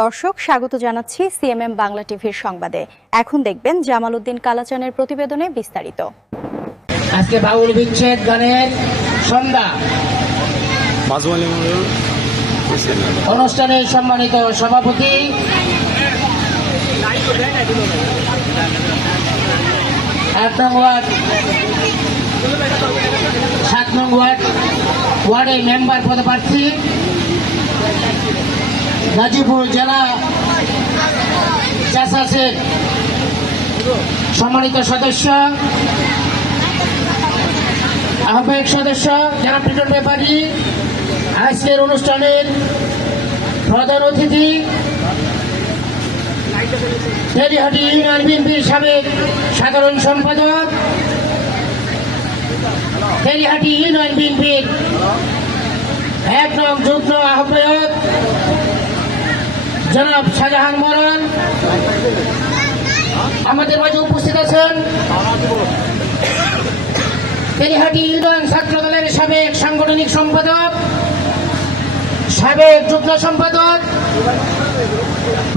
দর্শক স্বাগত জানাচ্ছি সিএমএম বাংলা টিভির সংবাদে। এখন দেখবেন জামাল উদ্দিন কালাচানের প্রতিবেদনে বিস্তারিত। আজকে বাউল বিচ্ছেদ গানের সন্ধ্যা অনুষ্ঠানের সম্মানিত সভাপতি সাত নং ওয়ার্ডের মেম্বার পদপ্রার্থী গাজীপুর জেলা চাষাসের সম্মানিত সদস্য আহ্বায়ক সদস্য যারা পিটন ব্যাপারী, আজকের অনুষ্ঠানের প্রধান অতিথি ফেরিহাটি ইউনিয়ন বিএনপির সাবেক সাধারণ সম্পাদক, ফেরিহাটি ইউনিয়ন বিএনপির ১ নং যুগ্ম আহ্বায়ক জনাব শাহজাহান মোড়ল আমাদের মাঝে উপস্থিত আছেন। ফেরিহাটি ইউনিয়ন ছাত্র দলের সাবেক সাংগঠনিক সম্পাদক, সাবেক যুগ্ম সম্পাদক,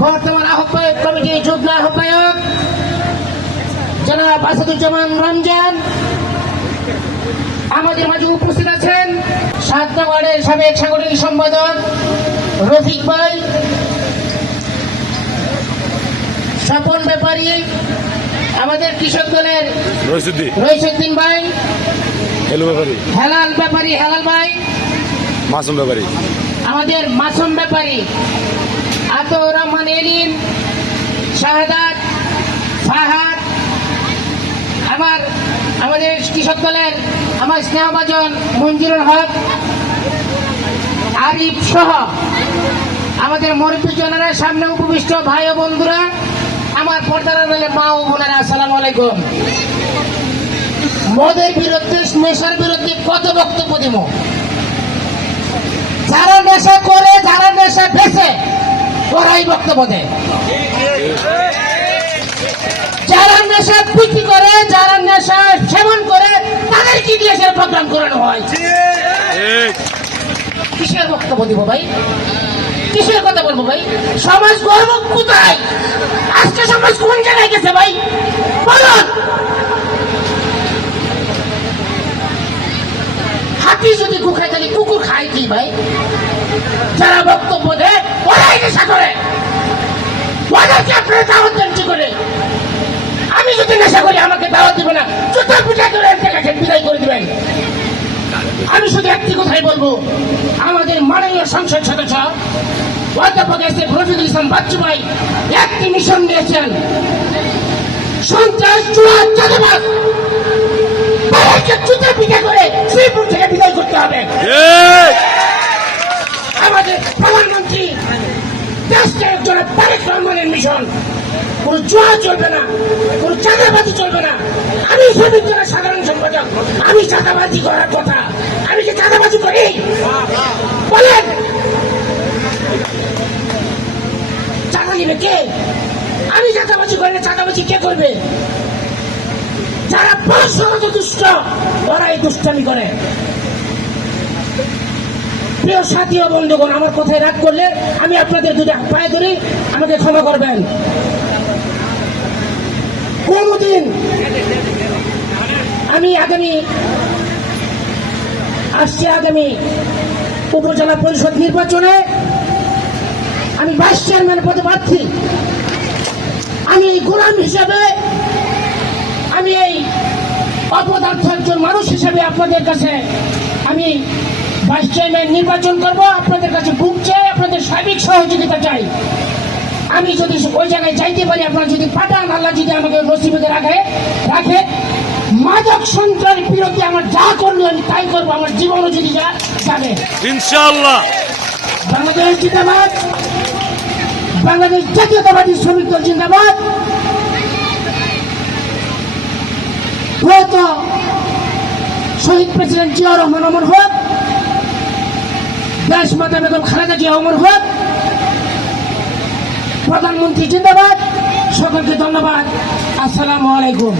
বর্তমান আহ্বায়ক কমিটির যুগ্ম আহ্বায়ক জনাব আসাদুজ্জামান রমজান আমাদের মাঝে উপস্থিত আছেন। ৭ নং ওয়ার্ডের সাবেক সাংগঠনিক সম্পাদক রফিক ভাই, স্বপন ব্যাপারী, আমাদের কৃষক দলের রইসুদ্দিন ভাই, হেলাল ব্যাপারী হেলাল ভাই, মাসুম ব্যাপারী, আমাদের মাসুম ব্যাপারী, আতর রহমান এলিম, শাহাদাত, ফাহাদ, আমাদের কৃষক দলের আমার স্নেহভাজন মঞ্জুরুল হক, আরিফ সহ আমাদের মুরব্বী জনেরা, সামনে উপবিষ্ট ভাই ও বন্ধুরা, আমার পর্দার আড়ালে মা ও বোনেরা, আসসালামু আলাইকুম। মদের বিরুদ্ধে, নেশার বিরুদ্ধে কত বক্তব্য দিব। যারা নেশা করে, যারা নেশা বেছে, ওরাই বক্তব্য দেয়। যারা নেশা বিক্রি করে, যারা নেশা সেবন করে, তাদেরকে দিয়ে সে প্রোগ্রাম করানো হয়। কিসের বক্তব্য দিব ভাই? কিসের কথা বলবো ভাই? সমাজ গর্ব কোথায়? আজকে সমাজ কোন জায়গায় গেছে ভাই বলুন? হাতি যদি কুকুরে তাহলে কুকুর খায় কি ভাই? যারা বক্তব্য দেয় ওরাই নেশা করে, ওদেরকে আপনারা দাওয়াত দেন কি করে? আমি যদি নেশা করি আমাকে দাওয়াত দিব না, জুতা পিটা করে বিদায় করে দিবেন। আমি শুধু একটি কথাই বলবো, আমাদের মাননীয় সংসদ সদস্য অধ্যাপক এস.এ. রফিকুল ইসলাম বাচ্চু ভাই একটি মিশন দিয়েছেন, সন্ত্রাস, জুয়া, চাঁদাবাজ তাদেরকে জুতা পিটা করে শ্রীপুর থেকে বিদায় করতে হবে। আমাদের প্রধানমন্ত্রী দেশকে একজন তারেক রহমানের মিশন, কোন জুয়া চলবে না, কোন চাঁদাবাজি চলবে না। আমি শ্রমিক দলের সাধারণ সম্পাদক, আমি চাঁদাবাজি করার কথা, আমি কি চাঁদাবাজি করি বলেন? চাঁদা নিবে কে? আমি চাঁদাবাজি করি না, চাঁদাবাজি কে করবে? যারা পরস্পর দুষ্ট ওরাই দুষ্টামি করে। প্রিয় সাথী ও বন্ধুগণ, আমার কথায় রাগ করলে আমি আপনাদের দুটো পায়ে ধরি, আমাকে ক্ষমা করবেন। কোনদিন আমি আগামী উপজেলা পরিষদ নির্বাচনে আমি ভাইস চেয়ারম্যান পদে প্রার্থী। আমি গোলাম হিসাবে, আমি এই অপদার্থ একজন মানুষ হিসাবে আপনাদের কাছে আমি ভাইস চেয়ারম্যান নির্বাচন করব। আপনাদের কাছে বুক চাই, আপনাদের সার্বিক সহযোগিতা চাই। আমি যদি ওই জায়গায় যাইতে পারি, আপনারা যদি পাঠান, আল্লাহ যদি আমাকে নসিবে রাখে, মাদক সন্ত্রাসের বিরুদ্ধে আমার যা করলে আমি তাই করবো, আমার জীবনও যদি যাবে ইনশাআল্লাহ। বাংলাদেশ জিন্দাবাদ, বাংলাদেশ জাতীয়তাবাদী শ্রমিক দল জিন্দাবাদ। প্রয়াত শহীদ প্রেসিডেন্ট জিয়াউর রহমান অমর হোক, দেশ মাতা বেগম খালেদা জিয়া অমর হোক, প্রধানমন্ত্রী জিন্দাবাদ। সকলকে ধন্যবাদ। আসসালামু আলাইকুম।